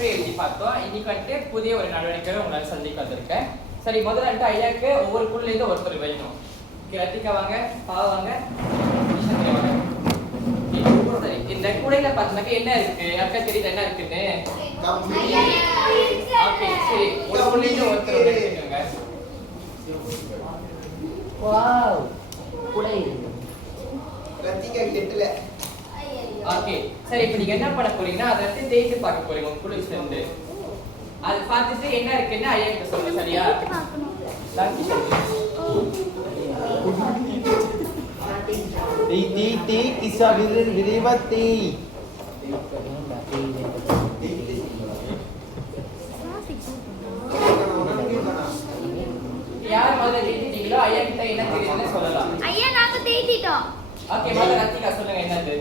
கட்டுரை எழுதி பார்த்தோம். இன்னைக்கு வந்துட்டு புதிய ஒரு நடவடிக்கை உங்களால் சந்திக்க வந்திருக்கேன். சரி, முதல்ல வந்துட்டு ஐயாக்கு ஒவ்வொரு குழுலேருந்து ஒருத்தர் வைக்கணும். ரத்திகா வாங்க, பாவ வாங்க, வாங்க. சரி, இந்த கூடையில பார்த்தீங்கன்னா என்ன இருக்கு? யாருக்கா தெரியுது என்ன இருக்குன்னு? ஓகே, சரி, ஒரு குழுலேருந்து ஒருத்தர் எடுத்துக்கோங்க. வாவ், கூடை ரத்திகா கிட்டல. ஓகே, சரி, இப்போ நீங்க என்ன பண்ண போறீங்கன்னா அதை வந்து தேய்த்து பார்க்க போறீங்க உங்க குழுல இருந்து. அது பார்த்துட்டு என்ன இருக்குன்னு ஐயா கிட்ட சொல்லுங்க. சரியா? டி கிசா விரிவத்தி. யார் முதல்ல தேய்த்தீங்களோ ஐயா கிட்ட என்ன தெரியுதுன்னு சொல்லலாம். ஐயா நாங்க தேய்த்திட்டோம். ஓகே, முதல்ல ரத்திகா சொல்லுங்க என்னது?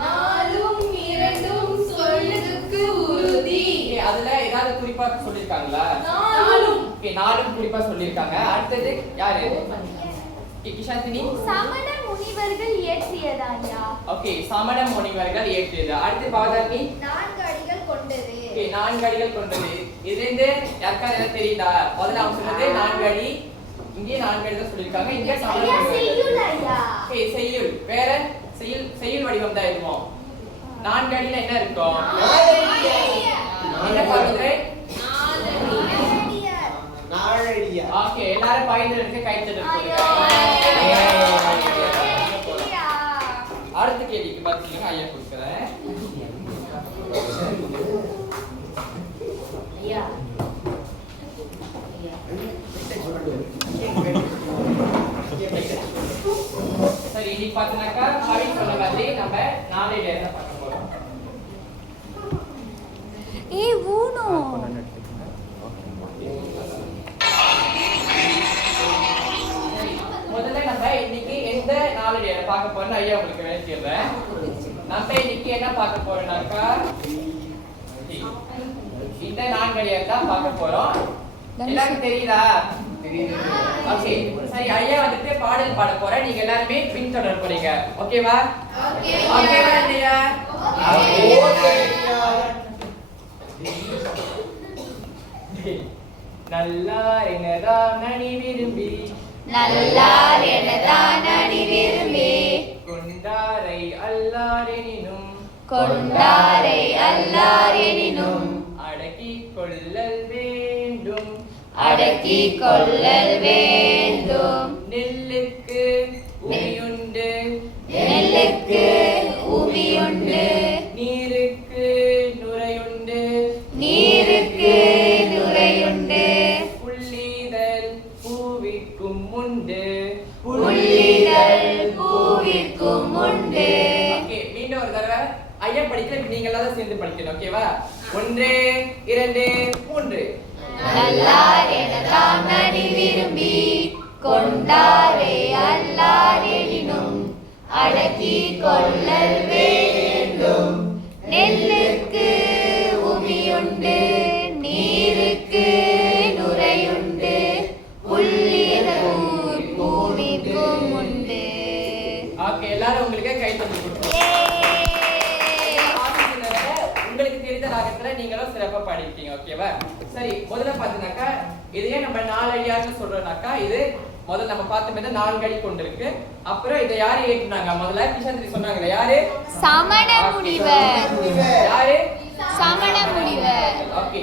நாலும் இரண்டும் சொல்லுக்கு உறுதி. அதுல ஏதாவது குறிப்பா சொல்லிருக்காங்களா? நாலும். ஓகே, நாலும் குறிப்பா சொல்லிருக்காங்க. அடுத்தது யாரு? கிஷாந்தினி. சமண முனிவர்கள் இயற்றியதா ஐயா? ஓகே, சமண முனிவர்கள் இயற்றியது. அடுத்து பாதாகி. 4 அடிகள் கொண்டது. ஓகே, 4 அடிகள் கொண்டது. இதுல யாருக்கா என்ன தெரியுதா? முதல்ல அவங்க சொன்னது 4 அடி. இங்கே 4 அடி தான் சொல்லிருக்காங்க. இங்க சமண ஐயா முனிவர்கள். செய்யுள் ஐயா. ஓகே, செய்யுள். வேற செய்யுள் வடிவம் தான் இருக்கும். 4 அடியில என்ன இருக்கும்? என்ன பாருங்க? நாலடியா. ஓகே, எல்லாரும் பாய்ந்ததுக்கு கை தட்டுங்க. அடுத்த கேள்விக்கு பதிலுங்க ஐயா கொடுக்கிறேன். ஐயா சரி, இன்னைக்கு பார்த்தீங்கன்னாக்கா கவி சொன்ன மாதிரி நம்ம நாளையில என்ன பார்க்க போறோம்? ஊனோ முதல்ல நம்ம இன்னைக்கு எந்த நாளையில பார்க்க போறோம்னு ஐயா உங்களுக்கு விளக்கிடுறேன். நம்ம இன்னைக்கு என்ன பார்க்க போறோம்னாக்கா இந்த 4 அடியை தான் பார்க்க போறோம். எல்லாருக்கும் தெரியுதா? ஓகே, சரி, ஐயா வந்துட்டு பாடல் பாட போறேன். நீங்க எல்லாரும் பின்தொடர போறீங்க. ஓகேவா? ஓகேவா இல்லையா? நல்லார் என்னதான் நனி விரும்பி, நல்லார் எனதான் அடி விரும்பி, கொண்டாரை அல்லார் எனினும், கொண்டாரை அல்லார் எனினும், அடக்கிக் கொள்ளல் வேண்டும், அடக்கிக் கொள்ளல் வேண்டும். நெல்லுக்கு உமியுண்டு, நெல்லுக்கு உமியுண்டு, நீருக்கு நுரையுண்டு, நீருக்கு நுரையுண்டு, புள்ளிதழ் பூவிற்கும் உண்டு, புள்ளிதழ் பூவிற்கும் உண்டு. ஓகே, மீண்டும் ஒரு தடவை ஐயா படிக்க நீங்க எல்லாரும் சேர்ந்து படிக்கணும். ஓகேவா? 1 2 3. நல்லார் எனதான் அடி விரும்பி, கொண்டாரை அல்லார் எனினும், அடக்கிக் கொள்ளல் வேண்டும். நெல்லுக்கு உமியுண்டு, நீருக்கு நுரையுண்டு, புள்ளிதழ் பூவிற்கும் உண்டு. ஓகே, எல்லாரும் உங்களுக்கு கை தட்டி கொடுங்க. உங்களுக்கு தெரிந்த ராகத்துல நீங்களும் சிறப்பா பாடிட்டீங்க. ஓகேவா? சரி, முதல்ல பாத்தீங்கன்னாக்கா இதையே நம்ம 4 அடியான்னு சொல்றோம்னாக்கா இது முதல்ல நம்ம பார்த்தோமே 4 அடி கொண்டிருக்கு. அப்புறம் இதை யாரு ஏற்றுனாங்க? முதல்ல கிஷாந்திரி சொன்னாங்களே, யாரு? சமண முனிவர். யாரு? சமண முனிவர். ஓகே,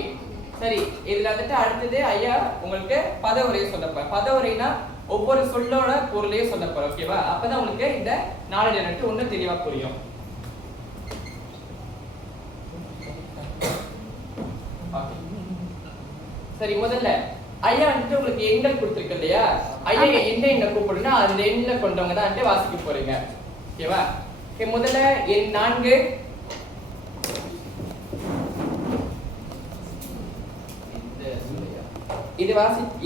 சரி, இதுல வந்துட்டு அடுத்தது ஐயா உங்களுக்கு பதவுரையை சொல்ல போறேன். பதவுரைனா ஒவ்வொரு சொல்லோட பொருளையும் சொல்ல போறேன். ஓகேவா? அப்பதான் உங்களுக்கு இந்த 4 அடி வந்துட்டு இன்னும் தெளிவா புரியும். சரி, முதல்ல ஐயா வந்துட்டு உங்களுக்கு எண்கள் கொடுத்துருக்கு இல்லையா? ஐயா எந்த எண்ணை கூப்பிடுனா அதுல எண்ணில கொண்டவங்க தான் வந்துட்டு வாசிக்க போறீங்க. ஓகேவா? ஓகே, முதல்ல எண் 4. இது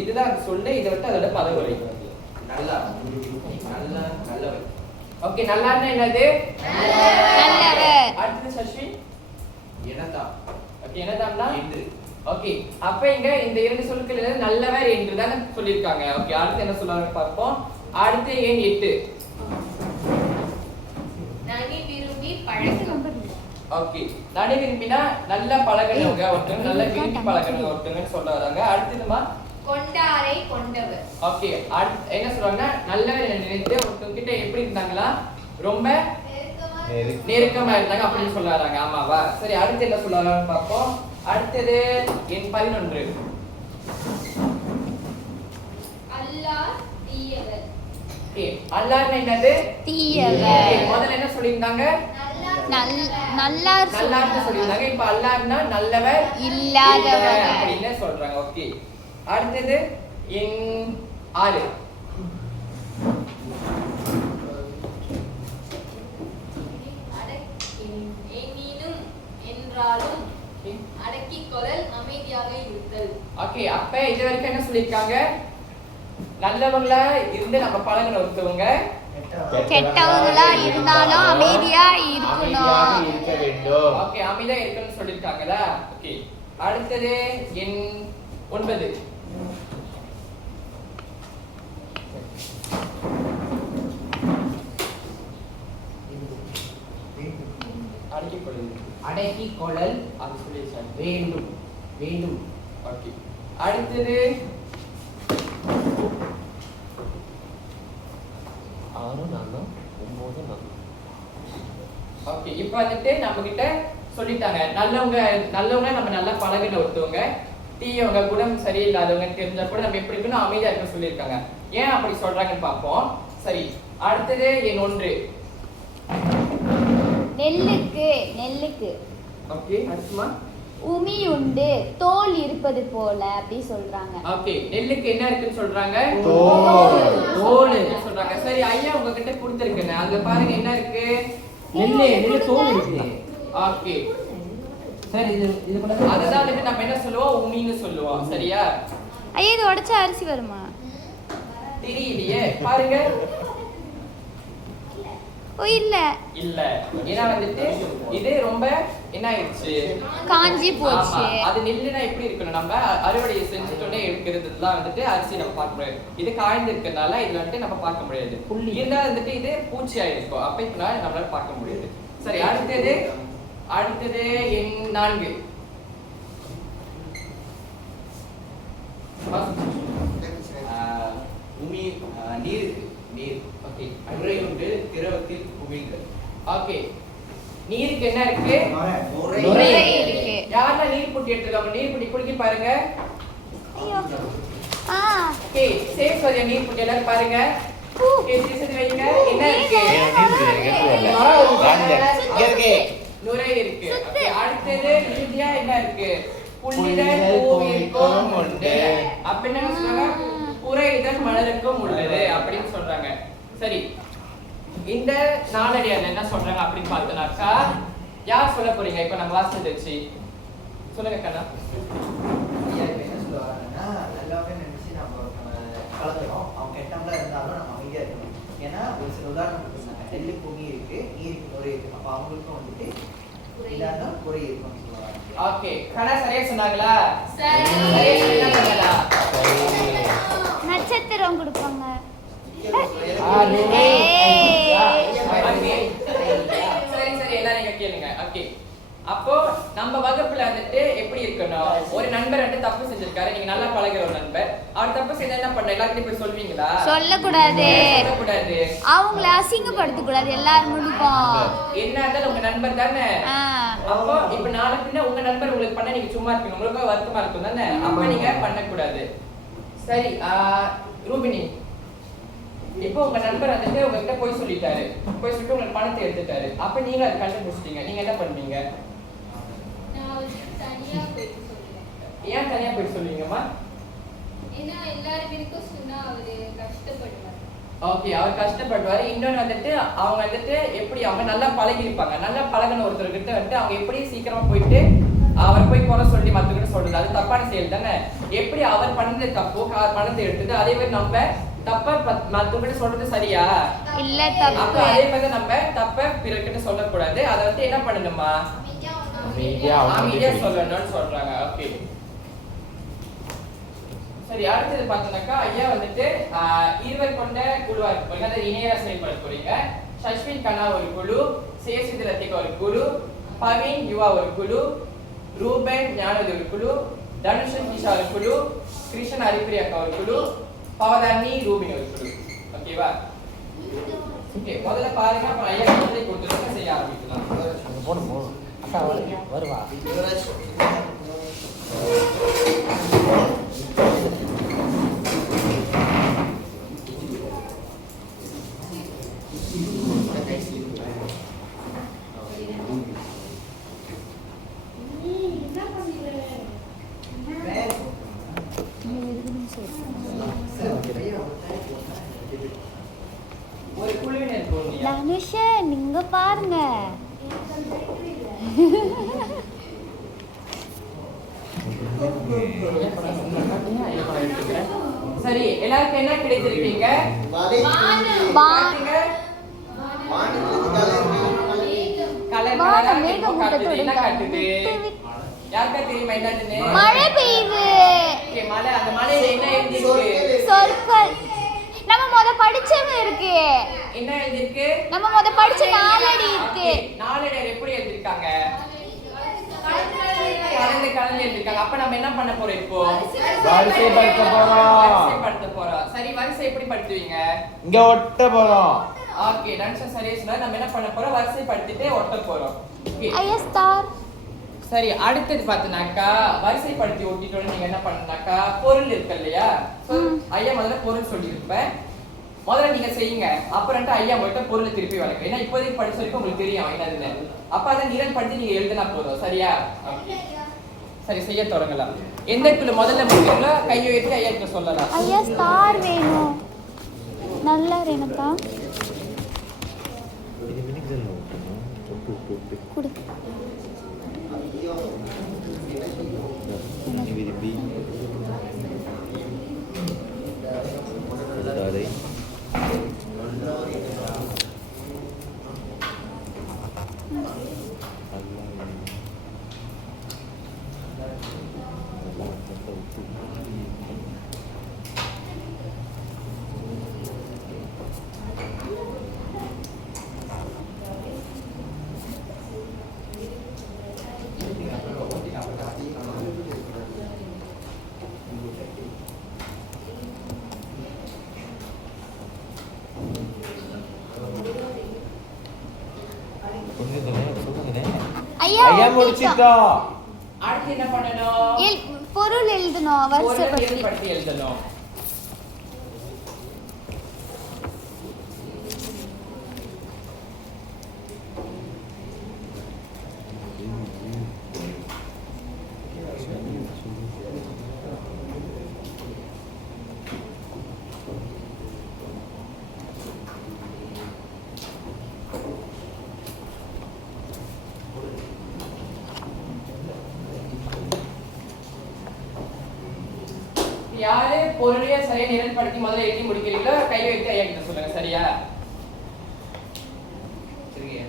இதுதான் சொல்லு. இதை விட்டு அதோட பதவுரை. நல்லா நல்லா நல்லவர். ஓகே, நல்லான்னா என்னது? நல்லவர். அடுத்து சஷ்வி எனதான். ஓகே, என்னதான்னா என்று. ஓகே, அப்ப இங்க இந்த 2 சொற்கள்ல நல்லவர் என்று தான் சொல்லிருக்காங்க. ஓகே, அடுத்து என்ன சொல்றாங்க பார்ப்போம். அடுத்து எண் 8. நனி விரும்பி பழக்கம். ஓகே நடு விரும்பினா நல்ல பழகினவங்க ஒருத்தங்க நல்ல விரும்பி பழகினவங்க ஒருத்தங்கன்னு சொல்ல வராங்க. அடுத்ததுமா கொண்டாரை கொண்டவர். ஓகே என்ன சொல்றாங்கன்னா நல்லவரை நினைத்து ஒருத்தங்க கிட்ட எப்படி இருந்தாங்களா ரொம்ப நெருக்கமா இருந்தாங்க அப்படின்னு சொல்ல வராங்க. ஆமாவா? சரி அடுத்து என்ன சொல்ல வராங்கன்னு பார்ப்போம். அடுத்தது எண் 11. அல்லாஹ் தீயவர். ஓகே அல்லாஹ்னா என்னது? தீயவர். முதல்ல என்ன சொல்லிருந்தாங்க? நல்லார் நல்லார்னு சொல்லிருந்தாங்க. இப்ப அல்லாஹ்னா நல்லவர் இல்லாதவர் அப்படின்னு சொல்றாங்க. ஓகே அடுத்தது எண் 6. எண்ணினும் என்றாலும் அடக்கிக் கொள்ளல் அமைதியாக இருத்தல். ஓகே அப்ப இது வரைக்கும் என்ன சொல்லிருக்காங்க? நல்லவங்களா இருந்து நம்ம பழகின ஒருத்தவங்க கெட்டவங்களா இருந்தாலும் அமைதியா அமைதியாக இருக்கணும். இருக்க வேண்டும். ஓகே அமைதியா இருக்கணும்னு சொல்லிருக்காங்களா? ஓகே அடுத்தது எண் 9. அடக்கி கொள்ளல் அது சொல்லிருக்காங்க. வேண்டும் வேண்டும். ஓகே அடுத்தது 6 4 9 4. ஓகே இப்போ வந்துட்டு நம்ம கிட்ட சொல்லிட்டாங்க நல்லவங்க நம்ம நல்லா பழகின ஒருத்தவங்க, தீயவங்க குணம் சரியில்லாதவங்க தெரிஞ்சா கூட நம்ம எப்படி இருக்கணும் அமைதியா இருக்க சொல்லியிருக்காங்க. ஏன் அப்படி சொல்றாங்கன்னு பார்ப்போம். சரி அடுத்தது எண் 1. நெல்லுக்கு ஓகே அடுத்துமா உமி உண்டு தோல் இருப்பது போல அப்படி சொல்றாங்க. ஓகே நெல்லுக்கு என்ன இருக்குன்னு சொல்றாங்க? தோல். இருக்குன்னு சொல்றாங்க. சரி ஐயா உங்ககிட்ட கொடுத்திருக்கேன், அங்க பாருங்க என்ன இருக்கு? நெல்லு தோல் இருக்கு. ஓகே சார் இது கூட அததான் வந்துட்டு நம்ம என்ன சொல்லுவோம்? உமின்னு சொல்லுவோம். சரியா? ஐயா இது உடைச்ச அரிசி வருமா? தெரியலையே பாருங்க. ஓ இல்ல இல்ல ஏன்னா வந்துட்டு இது ரொம்ப என்ன ஆயிடுச்சு? காஞ்சி போச்சு. ஆமா, அது நெல்லுனா எப்படி இருக்கணும்? நம்ம அறுவடை செஞ்சுட்டோன்னே எடுக்கிறதுலாம் வந்துட்டு அரிசி நம்ம பார்க்க முடியாது. இது காய்ந்து இருக்கறனால இதுல வந்துட்டு நம்ம பார்க்க முடியாது. இருந்தா வந்துட்டு இது பூச்சி ஆயிருக்கும். அப்ப இப்ப நம்மளால பார்க்க முடியாது. சரி அடுத்தது எண் 4. நீர். ஓகே உரை உண்டு திரவத்தில் உமிழ்கள். ஓகே நீருக்கு என்ன இருக்கு? நுரை இருக்கு. யாரா நீர் புட்டி எடுத்துருக்காங்க? நீர் புட்டி குடிக்க பாருங்க. ஐயோ ஆ ஓகே சேஃப் சரியா நீர் புட்டி எல்லாரும் பாருங்க. ஓகே சீசன் வைங்க. என்ன இருக்கு? நுரை இருக்கு. ஓகே அடுத்தது இந்தியா என்ன இருக்கு? புள்ளிதழ் பூவிற்கும் உண்டு. அப்ப என்ன சொல்றாங்க? புரைதழ் மலருக்கும் உள்ளது அப்படின்னு சொல்றாங்க. சரி இந்த நாலடியால என்ன சொல்றாங்க அப்படின்னு பார்த்தோம்னாக்கா யார் சொல்ல போறீங்க? இப்ப நம்ம வாசிச்சது வச்சு சொல்லுங்க கண்ணா. ஐயா இப்ப என்ன சொல்ல வராங்கன்னா நல்லவங்க நினைச்சு நம்ம கலந்துறோம். அவங்க கெட்டவங்களா இருந்தாலும் நம்ம அமைதியா இருக்கணும். ஏன்னா ஒரு சில உதாரணம் கொடுத்துருந்தாங்க. நெல்லுக்கு பூமி இருக்கு, நீருக்கு நுரை இருக்கு. அப்ப அவங்களுக்கும் வந்துட்டு இல்லாத குறை இருக்கும்னு சொல்லுவாங்க. ஓகே கண்ணா சரியா சொன்னாங்களா? சரி. சரியா சொன்னாங்களா? நட்சத்திரம் கொடுப்பாங்க. சரி சரி எல்லாரும் இங்க கேளுங்க. ஓகே அப்போ நம்ம வகுப்புல வந்துட்டு எப்படி இருக்கணும்? ஒரு நண்பர் வந்து தப்பு செஞ்சிருக்காரு, நீங்க நல்லா பழகுற ஒரு நண்பர், அவர் தப்பு செஞ்சா என்ன பண்ண? எல்லாத்தையும் போய் சொல்வீங்களா? சொல்லக்கூடாது. சொல்லக்கூடாது. அவங்கள அசிங்கப்படுத்த கூடாது எல்லாரும் முன்னுக்கும். என்ன இருந்தாலும் உங்க நண்பர் தானே. அப்போ இப்ப நாளை பின்ன உங்க நண்பர் உங்களுக்கு பண்ண நீங்க சும்மா இருக்கீங்க, உங்களுக்கு வருத்தமா இருக்கும் தானே. அப்ப நீங்க பண்ணக்கூடாது. சரி ரூபினி இப்போ உங்க நண்பர் வந்துட்டு உங்ககிட்ட போய் சொல்லிட்டாரு, போய் சொல்லிட்டு உங்களுக்கு பணத்தை எடுத்துட்டாரு. அப்ப நீங்க அதை கண்டுபிடிச்சிட்டீங்க, நீங்க என்ன பண்ணுவீங்க? நான் வந்து தனியா போயிட்டு சொல்லுவேன். ஏன் தனியா போய் சொல்லுவீங்கம்மா? ஏன்னா எல்லாரும் இருக்கும் சொன்னா அவரு கஷ்டப்படுவார். ஓகே அவர் கஷ்டப்படுவாரு. இன்னொன்று வந்துட்டு அவங்க வந்துட்டு எப்படி அவங்க நல்லா பழகி இருப்பாங்க, நல்லா பழகின ஒருத்தர்கிட்ட வந்துட்டு அவங்க எப்படி சீக்கிரமா போயிட்டு அவர் போய் குறை சொல்லி மற்றவங்க சொல்றது அது தப்பான செயல் தானே. எப்படி அவர் பண்ணது தப்போ பணத்தை எடுத்தது, அதே மாதிரி நம்ம தப்ப மற்றவங்க சொல்றது சரியா? இல்ல அப்ப தப்பு. அதே மாதிரி நம்ம தப்ப பிறர்கிட்ட சொல்லக்கூடாது. அதை வந்து என்ன பண்ணணுமா? அமைதியா சொல்லணும்னு சொல்றாங்க. ஓகே சரி அடுத்தது பார்த்தோம்னாக்கா ஐயா வந்துட்டு இருவர் கொண்ட குழுவா இருக்க போறீங்க, அதாவது இணையரா செயல்பட போறீங்க. சஷ்வின் கண்ணா ஒரு குழு, சேஷித் ரத்திகா ஒரு குழு, பவின் யுவா ஒரு குழு, ரூபன் ஞானதி ஒரு குழு, தனுஷன் கிஷா ஒரு குழு, கிருஷ்ணன் ஹரிப்பிரியா அக்கா ஒரு குழு, பவதானி ரூபின் ஒரு குழு. ஓகேவா? ஓகே, முதல்ல பாருங்க, அப்புறம் ஐயா முதல்ல கொடுத்துருங்க, செய்ய ஆரம்பிக்கலாம். அங்க போகணும் போகணும். அக்கா வருவா. ஒரு குழுவினர் தோல்வியா? தனுஷன் நீங்க பாருங்க. சரி, எல்லாருக்கும் என்ன கிடைத்திருக்கீங்க? வானம். கலர் வானம் கலரா மேகம் என்னமோ காட்டுது. என்ன மூட்டத்தோட காட்டுது? யாருக்கா தெரியுமா என்னதுன்னு? மழை பெய்யுது. ஓகே, மலை. அந்த மலையில என்ன எழுதிருக்கு? சொற்கள் நம்ம முத படிச்சது இருக்கு. என்ன எழுதிருக்கு? நம்ம முத படிச்ச நாலடி இருக்கு. ஓகே, நாலடியார் எப்படி எழுதிருக்காங்க? கலந்து எழுதிருக்காங்க. அப்ப நம்ம என்ன பண்ண போறோம் இப்போ? வரிசைப்படுத்த போறோம். வரிசைப்படுத்த போறோம். சரி, வரிசை எப்படி படுத்துவீங்க? இங்க ஒட்ட போறோம். ஓகே, டான்சர் சரியா சொன்னா நம்ம என்ன பண்ண போறோம்? வரிசைப்படுத்திட்டு ஒட்ட போறோம். ஓகே. ஐயா ஸ்டார். சரி, அடுத்தது பார்த்தனாக்கா வரிசைப்படுத்தி ஒட்டிட்டோன்னு நீங்க என்ன பண்ணனாக்கா பொருள் இருக்கு இல்லையா? ஐயா முதல்ல பொருள் சொல்லியிருப்பேன். முதல்ல நீங்க செய்யுங்க. அப்புறம்ட்டு ஐயா உங்கள்கிட்ட பொருளை திருப்பி வழங்க. ஏன்னா இப்போதைக்கு படிச்ச வரைக்கும் உங்களுக்கு தெரியும் என்னதுன்னு. அப்ப அதை நிரல்படுத்தி நீங்க எழுதினா போதும். சரியா? சரி, செய்ய தொடங்கலாம். எந்த குழு முதல்ல முடியுங்களோ கையை உயர்த்தி ஐயா கிட்ட சொல்லலாம். ஐயா ஸ்டார் வேணும். நல்லா ரேணுகா. குடு. ஐயா ஐயா முடிச்சிட்டோம். அடுத்து என்ன பண்ணணும்? பொருள் எழுதணும். வரிசைப்படுத்தி நிரல்படுத்தி எழுதணும். யாரு பொருளைய சரியா நிரல்படுத்தி முதல்ல எழுதி முடிக்கிறீங்களோ கையை வைத்து ஐயா கிட்ட சொல்லுங்க. சரியா? சரியா?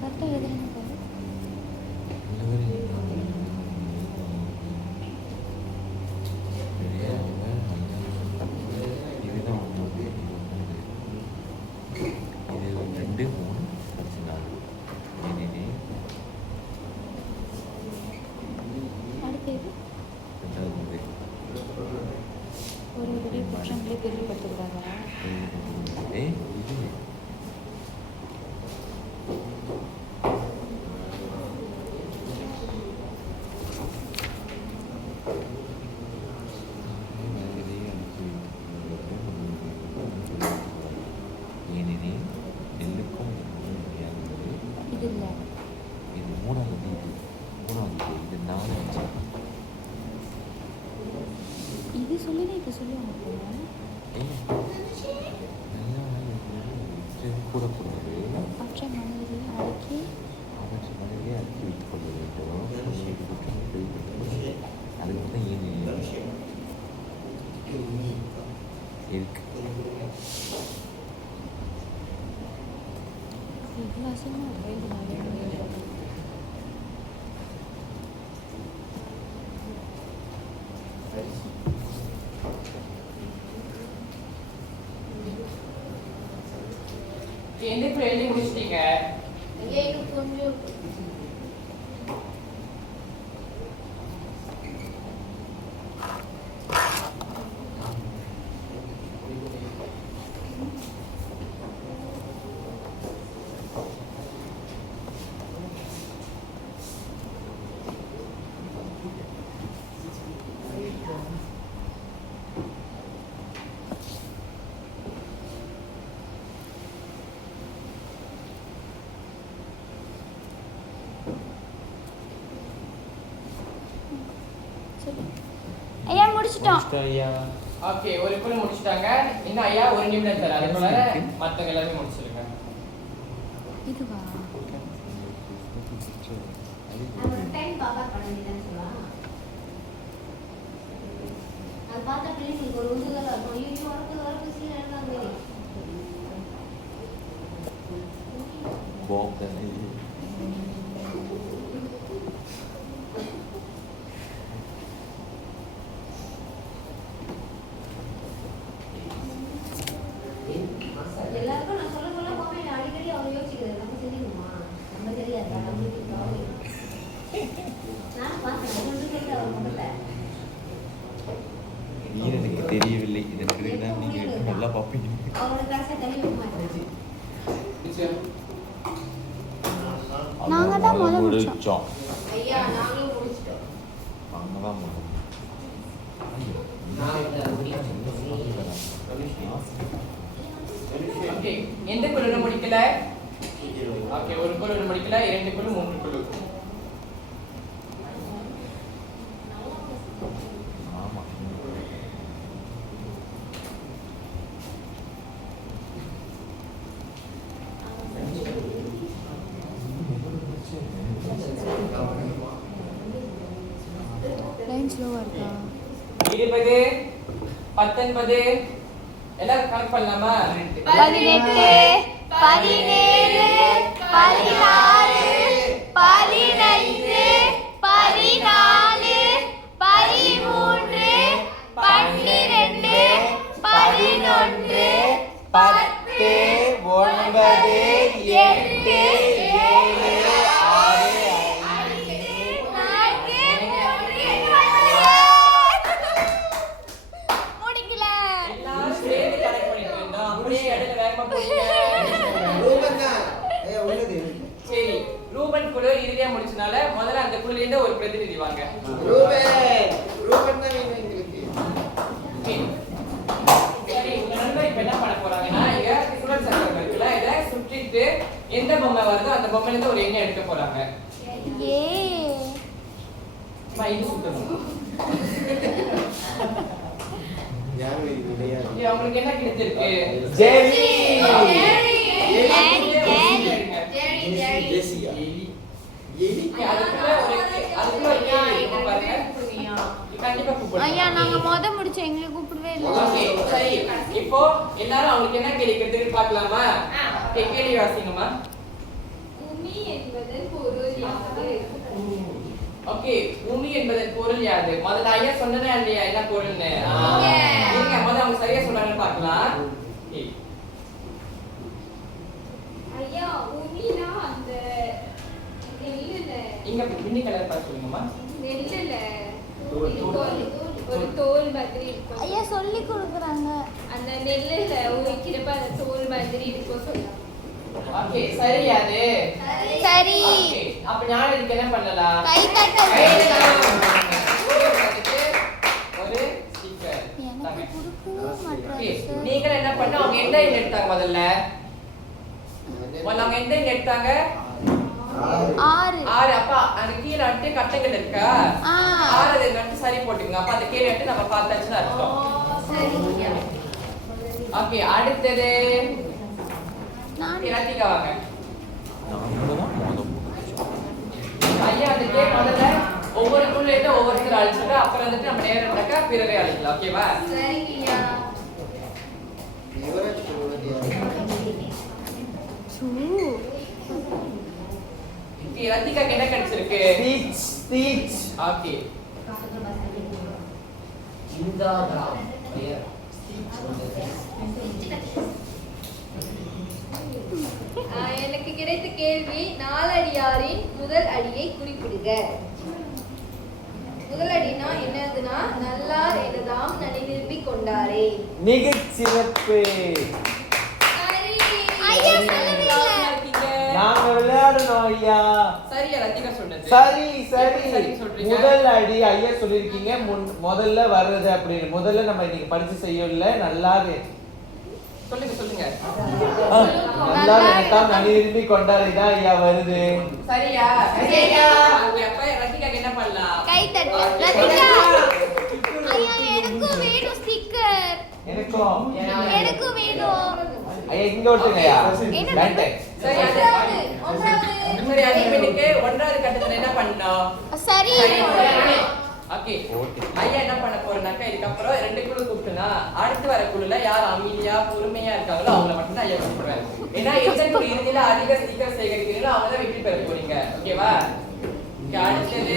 கரெக்டா எழுதுறேன். ஒரு வீடியோ குற்றங்களை தெரியப்படுத்துகிறாரா? இது இல்லை. இது மூணாவது இது நாலு இது சொல்லினா இது சொல்லுவாங்க போல. கூடக்கூடாது. அவற்றை மனதில் அடக்கி அவற்றை மனதிலே அடக்கி வைத்துக் கொள்ள வேண்டும். அதுக்கு தான் ஏன் இருக்கு. இவ்வளோ அசிங்கமாக எழுதுனாங்க. எந்த குழு எழுதி முடிச்சிட்டீங்க? ஐயா இது கொஞ்சம் ஐயா முடிச்சிட்டோம். ஐயா ஓகே, ஒரு குழு முடிச்சிட்டாங்க. இன்னும் ஐயா ஒரு நிமிடம் தர. அதுக்குள்ள மத்தவங்க எல்லாரும் முடிச்சிருங்க. இதுவா? ஒரு டைம் பாப்பா பண்ணி சொல்லலாம். அது பார்த்தா பிள்ளைங்களுக்கு ஒரு உந்துதல் இருக்கும். ஐயோ வரப்பு சீன் எழுதாங்க. பாப் தானே இது. எல்லாருக்கும் நான் சொல்ல போவேன். அடிக்கடி அவர் யோசிக்கிறது நம்ம தெரியுமா, நம்ம தெரியாதா, நம்மளுக்கு நான் பார்த்தேன் அவர் முகத்தை. நீர் எனக்கு தெரியவில்லை. இதற்கு தான் நீங்கள் நல்லா பார்ப்பீங்க. அவரோட கடைசியாக தள்ளி வைக்க மாட்டேன். நாங்க தான் முதல்ல முடிச்சோம். முடிச்சோம். ஐயா நாங்களும் முடிச்சிட்டோம். அங்கே தான் முடிச்சோம். ஓகே, எந்த குழு முடிக்கல? ஓகே, ஒரு குழு முடிக்கல, 2 குழு, 3 குழு. ஆமாம். லைன் ஸ்லோவா இருக்கா? 20, 19 எல்லாரும் கணக்கு பண்ணலாமா? 18 17 16 15 14 13 12 11 10 9 8 முடிக்கல. எல்லாரும் சேர்ந்து கணக்கு பண்ணிட்டு இருந்தோம். அப்படியே இடையில வேகமா போறீங்க. சரி, ரூபன் குழு இறுதியா முடிச்சனால முதல்ல அந்த குழுல இருந்து ஒரு பிரதிநிதி வாங்க. Okay. சரி, உங்க நண்பர் இப்ப என்ன பண்ண போறாங்கன்னா, இங்க சுழல் சக்கரம் இருக்குல்ல, இதை சுற்றிட்டு எந்த பொம்மை வருதோ அந்த பொம்மையில இருந்து ஒரு எண்ணெய் எடுக்க போறாங்க. ஏ இது சுத்தணும். இது அவங்களுக்கு என்ன கிடைச்சிருக்கு? ஜெரி. அதுக்குள்ள ஒரு கேள்வி இருக்கு பாருங்க. கண்டிப்பா கூப்பிடுங்க. ஐயா நாங்க முடிச்சோம், எங்களை கூப்பிடவே இல்லை. ஓகே, சரி. இப்போ எல்லாரும் அவங்களுக்கு என்ன கேள்வி கேட்டுட்டு பார்க்கலாமா? ஓகே, கேள்வி வாசிங்கம்மா. உமி என்பதன் பொருள் யாது? ஓகே, உமி என்பதன் பொருள் யாது? முதல்ல ஐயா சொன்னதா இல்லையா என்ன பொருள்னு? நீங்க முதல்ல அவங்க சரியா சொன்னாங்கன்னு பார்க்கலாம். ஐயா உமினா அந்த நெல்லுல இங்க பின்னி கலர் பார்த்து சொல்லுங்கம்மா. நெல்லுல ஒரு தோல் மாதிரி இருக்கும். ஐயா சொல்லி கொடுக்குறாங்க. அந்த நெல்லுல உரிக்கிறப்ப அந்த தோல் மாதிரி இருக்கும் சொல்லலாம். ஓகே, சரியா அது? சரி. ஓகே, அப்ப நான் இதுக்கு என்ன பண்ணலாம்? கை தட்டல். ஒரு ஸ்டிக்கர். எனக்கு கொடுக்கவே மாட்டாங்க சார். நீங்க என்ன பண்ண? அவங்க எந்த எண் எடுத்தாங்க முதல்ல? அவங்க எந்த எண் எடுத்தாங்க? 6. 6. அப்ப அந்த கீழ அட்டு கட்டைகள் இருக்கா? 6 நட்டு சரி போட்டுங்க. அப்ப அந்த கீழ அட்டு நம்ம பார்த்தாச்சுன்னு அர்த்தம். சரிங்க. ஓகே, அடுத்தது நான் ரத்திகா வாங்க. நாங்கள் தான் முடிச்சோம். ஐயா அந்த கேக் முதல்ல ஒவ்வொரு குழுல இருந்து ஒவ்வொருத்தர் அழைச்சிட்டு அப்புறம் வந்துட்டு நம்ம நேரம் நடக்க பிறரை அழைக்கலாம். ஓகேவா? சரிங்கய்யா. ரத்திகாக்கு என்ன கிடைச்சிருக்கு? ஸ்பீச். ஓகே, எனக்கு கிடைத்த கேள்வி, நாலடியாரின் முதல் அடியை குறிப்பிடுக. முதல் அடினா என்னதுன்னா, நல்லார் எனதாம் நனி நிரம்பிக் கொண்டாரே. மிகச் சிறப்பு. சரி. ஐயா, சொல்லவே இல்ல. நாங்க விளையாடணும் ஐயா. சரியா ரத்திகா சொன்னது. சரி சரி சரி சொல்றீங்க. முதல் அடி ஐயா சொல்லிருக்கீங்க முதல்ல வர்றது அப்படின்னு. முதல்ல நம்ம இன்னைக்கு படிச்சு செய்யல. நல்லா சொல்லுங்க. நல்லா எனக்காக நனி விரும்பி கொண்டாடிதான் ஐயா வருது. சரியா? சரியா. அப்ப ரத்திகாக்கு என்ன பண்ணலாம்? கை தட்டு. ரத்திகா. ஐயா, எனக்கும் வேணும் ஸ்டிக்கர். எனக்கும் எனக்கும் வேணும். ஐயா இங்க ஓட்டுங்க ஐயா. என்ன வேண்டேன். சரி அதே மணிக்கு 1வது கட்டத்துல என்ன பண்ணோம்? சரி. ஓகே. ஐயா என்ன பண்ண போறேன்னாக்கா, இதுக்கப்புறம் 2 குழு கூப்பிட்டுனா அடுத்து வர குழுல யார் அமைதியா பொறுமையா இருக்காங்களோ அவங்கள மட்டும் தான் ஐயா கூப்பிடுவேன். ஏன்னா எந்த குழு இறுதியில அதிக ஸ்டிக்கர் சேகரிக்கிறீங்களோ அவங்க தான் வெற்றி பெற போறீங்க. ஓகேவா? அடுத்தது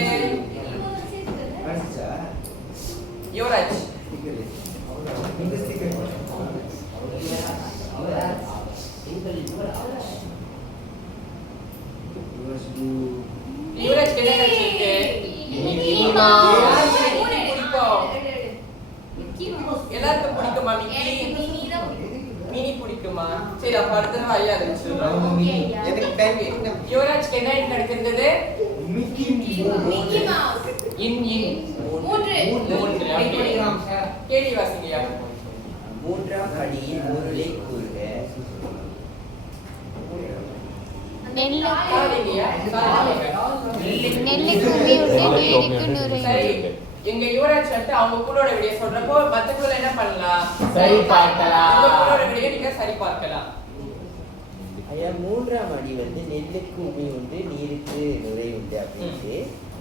யுவராஜ். யுவராஜ் என்ன நினைச்சிருக்கு? Mickey mouse. எல்லாருக்கும் பிடிக்குமா மிக்கி? மினி பிடிக்குமா? சரி அப்ப அடுத்த தடவை ஐயா அதை சொல்றோம். யுவராஜ் என்ன கிடைச்சிருந்தது? Mickey mouse. இன் 3 கேள்வி வாசிங்கயா. 3ஆம் அடியின் பொருளை கூறுக. சாதிங்கயா. நெல்லுக்கு உமியுண்டு, நீருக்கு நுரை. சரி, எங்க யுவராஜ் வந்து அவங்க குழுவோட விடைய சொல்றப்போ மத்த குழு என்ன பண்ணலாம்? சரி பார்க்கலாம். உங்க குழுவோட விடைய நீங்க சரி பார்க்கலாம். ஐயா 3ஆம் அடி வந்து நெல்லுக்கு உமி உண்டு, நீருக்கு நுரை உண்டு அப்படின்ட்டு.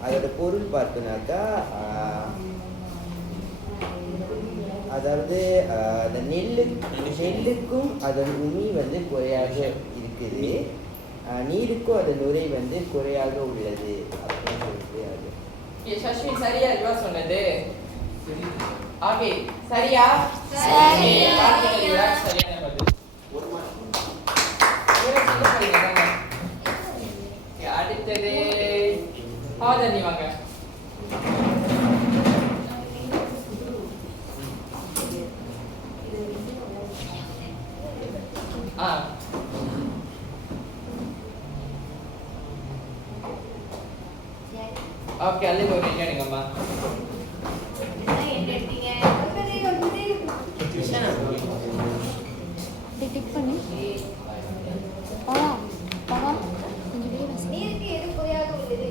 அதோட பொருள் பார்த்தோம்னாக்கா அதாவது அந்த நெல்லுக்கும் அதன் உமி வந்து குறையாக இருக்குது, நீருக்கும் அதன் நுரை வந்து குறையாக உள்ளது அப்படின்னு சொல்லிட்டு அது. சஷ்மின் சரியா யுவா சொன்னது? ஓகே சரியா? சரி. யுவராஜ் சரியான பதில். யுவராஜ் என்ன பண்ணீங்க? அடுத்தது ஹாதர் நீ வாங்க. ஓகே அல்ல ஒரு கேளுங்கம்மா. என்ன எடுத்தீங்க? டிக் பண்ணு. பாவா பாவா கொஞ்சம் வெளிய வாசி. நீருக்கு எது குறையாக உள்ளது?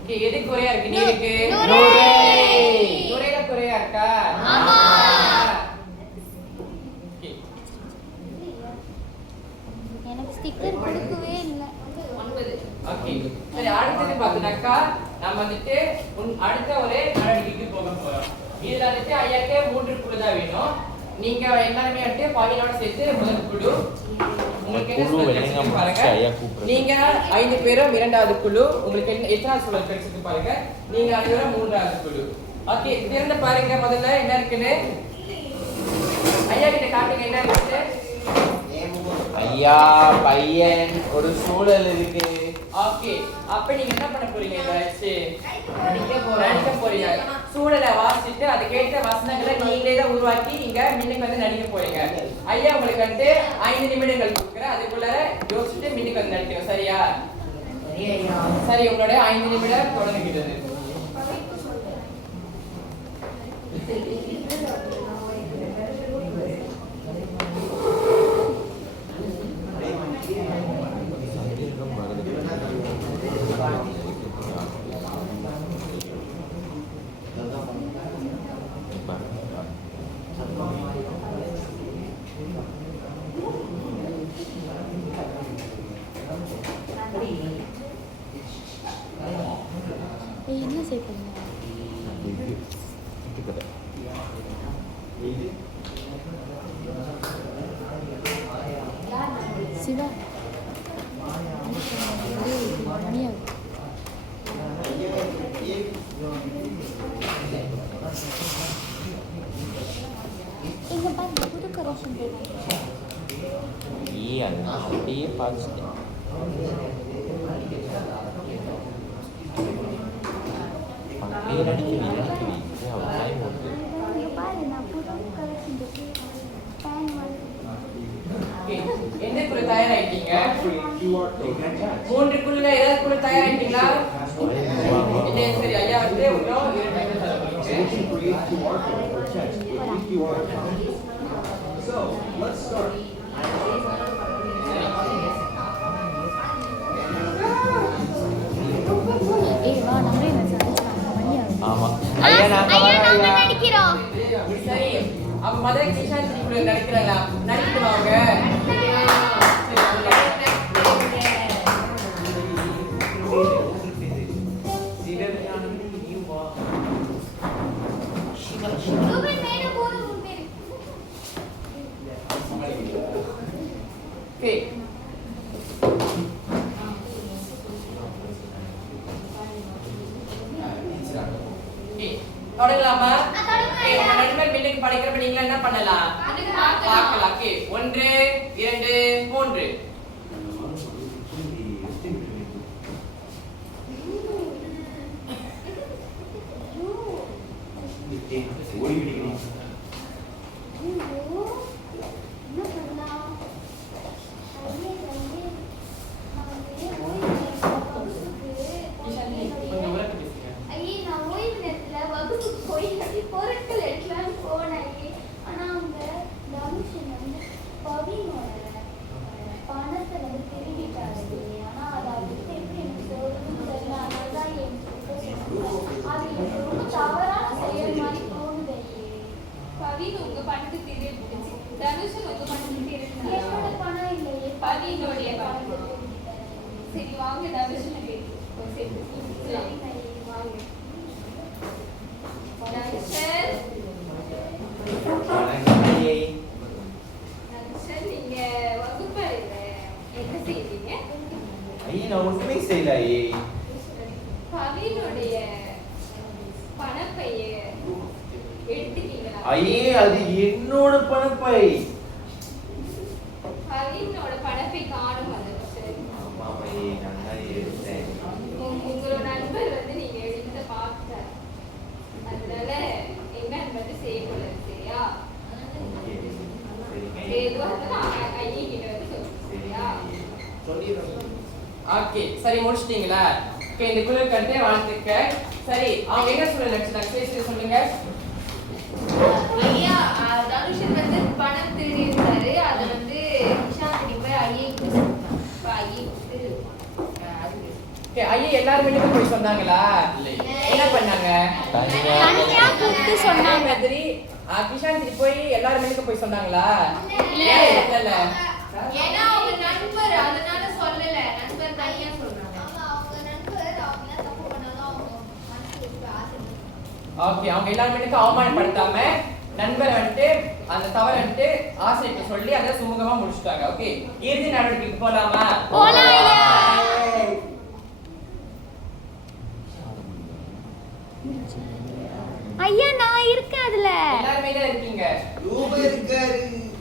ஓகே எது குறையா இருக்கு? நீருக்கு நுரை. நுரையில குறையா இருக்கா? ஆமா. ஓகே எனக்கு ஸ்டிக்கர் கொடுக்கவே இல்ல. ஓகே சரி அடுத்து பார்த்தீங்கன்னாக்கா நம்ம வந்துட்டு அடுத்த ஒரு நடவடிக்கைக்கு போக போறோம். இதுல வந்துட்டு ஐயாக்கு 3 குழு தான் வேணும். நீங்க எல்லாருமே வந்துட்டு பாதியோட சேர்த்து முதல் குழு. உங்களுக்கு என்ன சுழல் கிடைச்சிருக்கு பாருங்க. நீங்க 5 பேரும் 2வது குழு. உங்களுக்கு எத்தனை சுழல் கிடைச்சிருக்கு பாருங்க. நீங்க 5 பேரும் 3வது குழு. ஓகே திறந்து பாருங்க முதல்ல என்ன இருக்குன்னு. ஐயா கிட்ட காட்டுங்க என்ன இருக்கு. ஐயா பையன் ஒரு சூழல் இருக்கு. ஓகே அப்ப நீங்க என்ன பண்ண போறீங்க? இத வச்சு நடிக்க போறீங்க. சூழலை வாசிட்டு அதுக்கேற்ற வசனங்களை நீங்களே தான் உருவாக்கி நீங்க மின்னுக்கு வந்து நடிக்க போறீங்க. ஐயா உங்களுக்கு வந்து 5 நிமிடங்கள் கொடுக்குறேன். அதுக்குள்ள யோசிச்சுட்டு மின்னுக்கு வந்து நடிக்கணும். சரியா? சரி உங்களோட 5 நிமிடம் தொடங்குகிறது. என்ன செய்யணும்? சிவா மணியா இங்க பாருங்க புது கரெக்ஷன் போடுங்க. அது நான் அப்படியே பார்த்துட்டேன். அப்படியே நடிக்கவி அவள் டைம் ஓட்டு. Okay. எந்த குழு தயாராயிட்டீங்க? 3 குழுல ஏதாவது குழு தயாராயிட்டீங்களா? இல்லை சரி ஐயா வந்து இன்னும் 2 டைம் தர ஆமாம் நடிக்கிறோம். சரி அப்ப மதுரை கிஷான் குழு நடிக்கிறாங்களா? நடிக்கிறவங்க Okay. தொடங்கலாமா? உங்க நண்பர் மின்னுக்கு படிக்கிறப்ப நீங்க என்ன பண்ணலாம்? பார்க்கலாம். ஓகே 1 2 3 பொருட்கள் எடுக்கலான்னு போனேன். ஆனா அவங்க தனுஷன் வந்து பவினோட பணத்தை வந்து திருடிட்டாரு. ஆனா அதை அவர்கிட்ட எப்படி எனக்கு சொல்லணும்னு தெரியல. அதனாலதான் அது எனக்கு ரொம்ப தவறான செயல் மாதிரி தோணுது. பவின் உங்க பணத்தை திருடிடுச்சு. தனுஷன் உங்க பணத்தை திருடினாரா? என்னோட பணம் இல்லையே, பவினுடைய பணம். திருடிட்டாரு. சரி வாங்க தனுஷனை கேட்டு. சரி சரிங்க, வாங்க. தனுஷன் வணக்கம். தனுஷன் நீங்க வகுப்பறையில என்ன செய்வீங்க? ஐயா நான் ஒன்றுமே செய்யல ஐயே. பவினுடைய பணப்பைய எடுத்துட்டீங்களா? ஐயே அது என்னோட பணப்பை. பவினோட பணப்பை காணும் தனுஷன். ஆமா ஐயே நான் தான் எடுத்தேன். உங்களோட நண்பர் வந்து நீங்க எடுத்த பார்த்தார். அதனால என்னன்னு வந்து செய்யக்கூடாது. சரியா? எதுவா இருந்தாலும் ஐயே கிட்ட வந்து சொல்லுங்க. சரியா? ஓகே சரி முடிச்சிட்டீங்களா? ஓகே இந்த குழு கண்டே வாழ்த்துக்க. சரி அவங்க என்ன சொல்ல நினைச்சாங்க? சரி சொல்லுங்க. ஐயா தனுஷன் வந்து பணம் திருடி இருந்தாரு. அதை வந்து நிஷாந்தினி போய் ஐயே கிட்ட சொன்னாங்க. இப்போ ஐயே கிட்ட ஓகே ஐயா எல்லாரும் வீட்டுக்கு போய் சொன்னாங்களா? என்ன பண்ணாங்க? தனியா கூப்பிட்டு சொன்னாங்க. மாதிரி கிஷான் திரி போய் எல்லாரும் வீட்டுக்கு போய் சொன்னாங்களா? இல்ல. இல்ல ஏன்னா அவங்க நண்பர் அதனால சொல்லல. நண்பர் தனியா சொல்றாங்க. அவங்க நண்பர் அவங்க தப்பு பண்ணாலும் அவங்க மனசுக்கு ஆசை. ஓகே அவங்க எல்லாரும் வீட்டுக்கு அவமானப்படுத்தாம நண்பர் வந்துட்டு அந்த தவறு வந்துட்டு ஆசிரியர்கிட்ட சொல்லி அதை சுமூகமா முடிச்சுட்டாங்க. ஓகே இறுதி நடவடிக்கைக்கு போலாமா? போலாம் ஐயா. ஐயா நான் இருக்கேன் அதுல. எல்லாருமே தான் இருக்கீங்க. ரூபா இருக்காரு.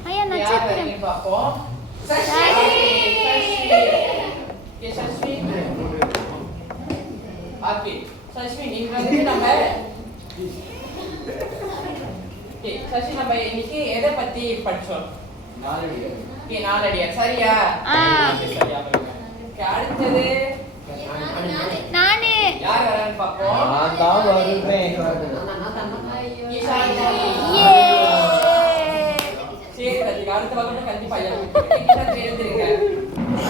ஐயா யார் நட்சத்திரம். வரீங்கன்னு பாப்போம். சஷ்டி. ஓகே சஷ்டி. ஓகே சஷ்டி நீங்க வந்து நம்ம ஓகே சஷ்டி நம்ம இன்னைக்கு எதை பத்தி படிச்சோம்? நாலடியார். ஓகே நாலடியார் சரியா? ஓகே சரியா. ஓகே அடுத்தது நானு. யார் வரான்னு பாப்போம். நான் தான் வருவேன். ஈஷான் ஏ. சரி ரத்திகா அடுத்த வகுப்புல கண்டிப்பா ஈஷான் எழுந்திருங்க.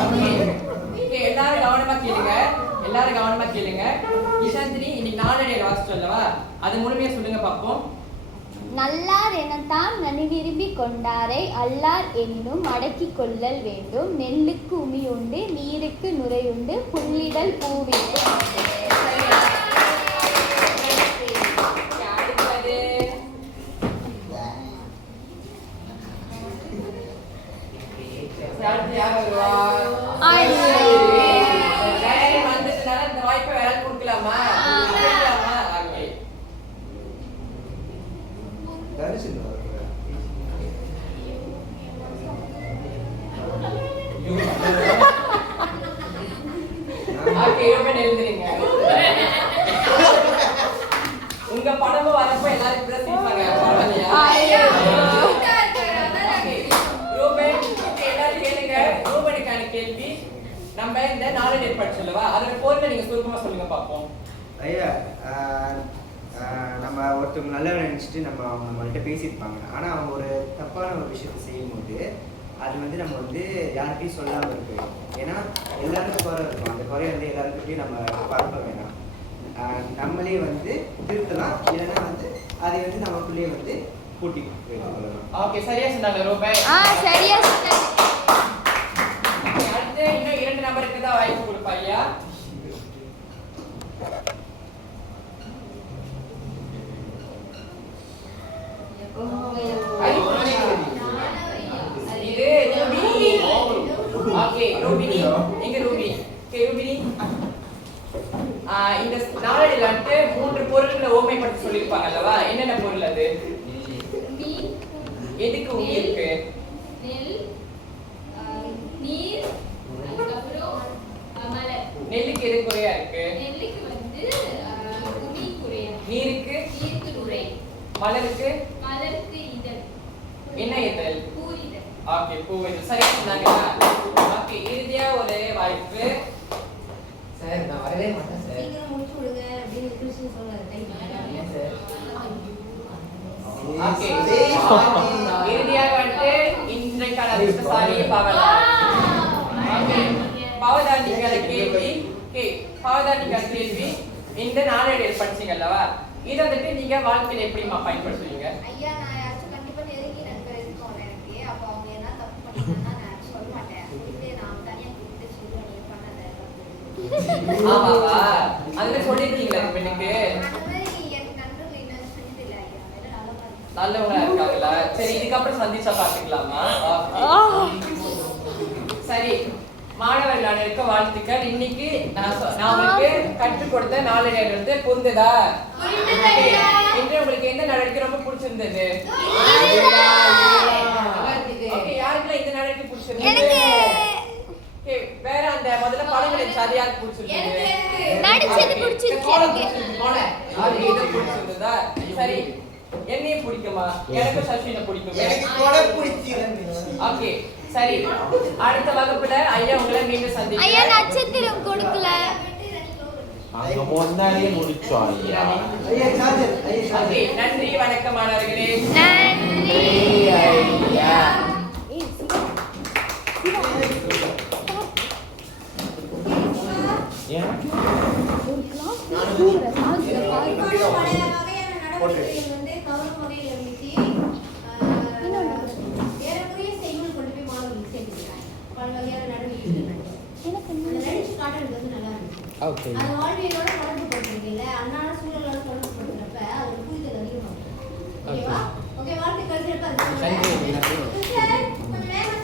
ஓகே ஓகே எல்லாரும் கவனமா கேளுங்க. எல்லாரும் கவனமா கேளுங்க. ஈஷாந்தினி இன்னைக்கு நாலடியார் வாசிச்சு சொல்லவா? அது முழுமையா சொல்லுங்க பாப்போம். நல்லார் எனத்தாம் நனி விரும்பி கொண்டாரை அல்லார் எனினும் அடக்கிக் கொள்ளல் வேண்டும். நெல்லுக்கு உமி உண்டு, நீருக்கு நுரையுண்டு, புள்ளிடல் பூவிட்டு. அடுத்தது அடுத்து யார் வருவா? வேற வந்ததுனால இந்த வாய்ப்பை வேற கொடுக்கலாமா? கொடுக்கலாமா? ஓகே தனுஷன் வருவார். ஒருத்தவங்க நல்லவரை நினச்சிட்டு நம்மள்கிட்ட பேசியிருப்பாங்க. ஆனால் அவங்க ஒரு தப்பான ஒரு விஷயத்தை செய்யும்போது அது வந்து நம்ம வந்து யார்கிட்டையும் சொல்லாமல் இருக்கு. ஏன்னா எல்லாருக்கும் குறை இருக்கும். அந்த குறையை வந்து எல்லாருக்கிட்டையும் நம்ம பரப்ப வேணாம். நம்மளே வந்து திருத்தலாம். இல்லைன்னா வந்து அதை வந்து நமக்குள்ளேயே வந்து கூட்டி வைத்துக்கொள்ளலாம். ஓகே, சரியா சொன்னாங்க ரூபாய். சரியா சொன்னாங்க. அடுத்து இன்னும் 2 நபருக்கு தான் வாய்ப்பு கொடுப்பா ஐயா. இது ரூபினி. ஓகே, ரூபினி. எங்க ரூபினி? ஓகே, ரூபினி. இந்த நாளடியில் வந்துட்டு 3 பொருட்களை ஓமைப்படுத்தி சொல்லியிருப்பாங்க அல்லவா? என்னென்ன பொருள் அது? எதுக்கு உமி இருக்கு? நெல், நீர், அதுக்கப்புறம் மலர். நெல்லுக்கு எது குறையா இருக்கு? நெல்லுக்கு வந்து உமி குறையா. நீருக்கு? நீருக்கு நுரை. மலருக்கு? மலருக்கு இதழ். என்ன இதழ்? பூ இதழ். ஓகே, பூ இதழ். சரியா சொன்னாங்க. ஓகே, இறுதியா ஒரு வாய்ப்பு. சார் நான் வரவே மாட்டேன் சார். சீக்கிரம் முடிச்சு விடுங்க அப்படின்னு கிருஷ்ணன் சொல்றாரு. ஏன் சார்? ஓகே, இறுதியாக வந்துட்டு இன்றைக்கான அதிர்ஷ்டசாலி பவளா. ஓகே, பவதானிக்கான கேள்வி. ஓகே, பவதானிக்கான கேள்வி. இந்த நாளேடில் படிச்சீங்க அல்லவா? இதை வந்துட்டு நீங்க வாழ்க்கையில எப்படிமா பயன்படுத்துவீங்க? ஐயா, நான் யாராச்சும் கண்டிப்பா நெருங்கி நண்பர் இருக்கோம் எனக்கு. அப்போ அவங்க என்ன தப்பு பண்ணாங்கன்னா நான் சொல்ல மாட்டேன். கூப்பிட்டு நான் தனியா கூப்பிட்டு சொல்லுவேன், நீ பண்ணாத. ஆமாவா? அதுல சொல்லிருக்கீங்களா பெண்ணுக்கு? அந்த மாதிரி எனக்கு நண்பர்கள் இன்னும் செஞ்சதில்லை ஐயா. அதெல்லாம் நல்லதா இருக்கு. நல்லவங்களா இருக்காங்களா? சரி, இதுக்கப்புறம் சந்திச்சா பாத்துக்கலாமா? சரி, மாணவர்கள் அனைவருக்கும் வாழ்த்துக்கள். இன்னைக்கு நான் உங்களுக்கு கற்றுக் கொடுத்த நாளேடு வந்து புரிந்ததா? இன்று உங்களுக்கு எந்த நடவடிக்கை ரொம்ப பிடிச்சிருந்தது? ஓகே, யாருக்கெல்லாம் இந்த நடவடிக்கை பிடிச்சிருந்தது? ஓகே, வேற அந்த முதல்ல படங்களை சரியாக பிடிச்சிருந்தது? நடிச்சது பிடிச்சிருக்கு எனக்கு. யாருக்கு இது பிடிச்சிருந்ததா? சரி, என்னையும் பிடிக்குமா? எனக்கும் சசினை பிடிக்கும். எனக்கு கூட பிடிச்சிருக்கு. ஓகே, சரி, அடுத்த வகுப்புல ஐயா உங்களை மீண்டும் ஐயா, சந்திக்கிறேன். நட்சத்திரம் கொடுக்கல. அங்க முன்னாடியே முடிச்சோம் ஐயா. ஐயா சார்ஜர். ஐயா ஓகே, சார்ஜர். நன்றி, வணக்கம் மாணவர்களே. நன்றி ஐயா. ஏன்? நடவடிக்கைகள் வந்து கவரும் வகையில் இருந்துச்சு. ஏறக்குறைய செய்யுள் கொண்டு போய் மாணவர்களுக்கு சேர்த்துக்கிறாங்க. பல வகையான நடவடிக்கைகள் அந்த நடிச்சு காட்டுறது வந்து நல்லா இருந்துச்சு. ஓகே. அது வாழ்வியலோட தொடர்பு படுத்துறீங்கல்ல, அன்னாட சூழலோட தொடர்பு படுத்துறப்ப அது ஒரு புரிதல் அதிகமாகும். ஓகேவா? ஓகே, வாழ்த்துக்கள். நன்றி. கொஞ்சம் நேரம்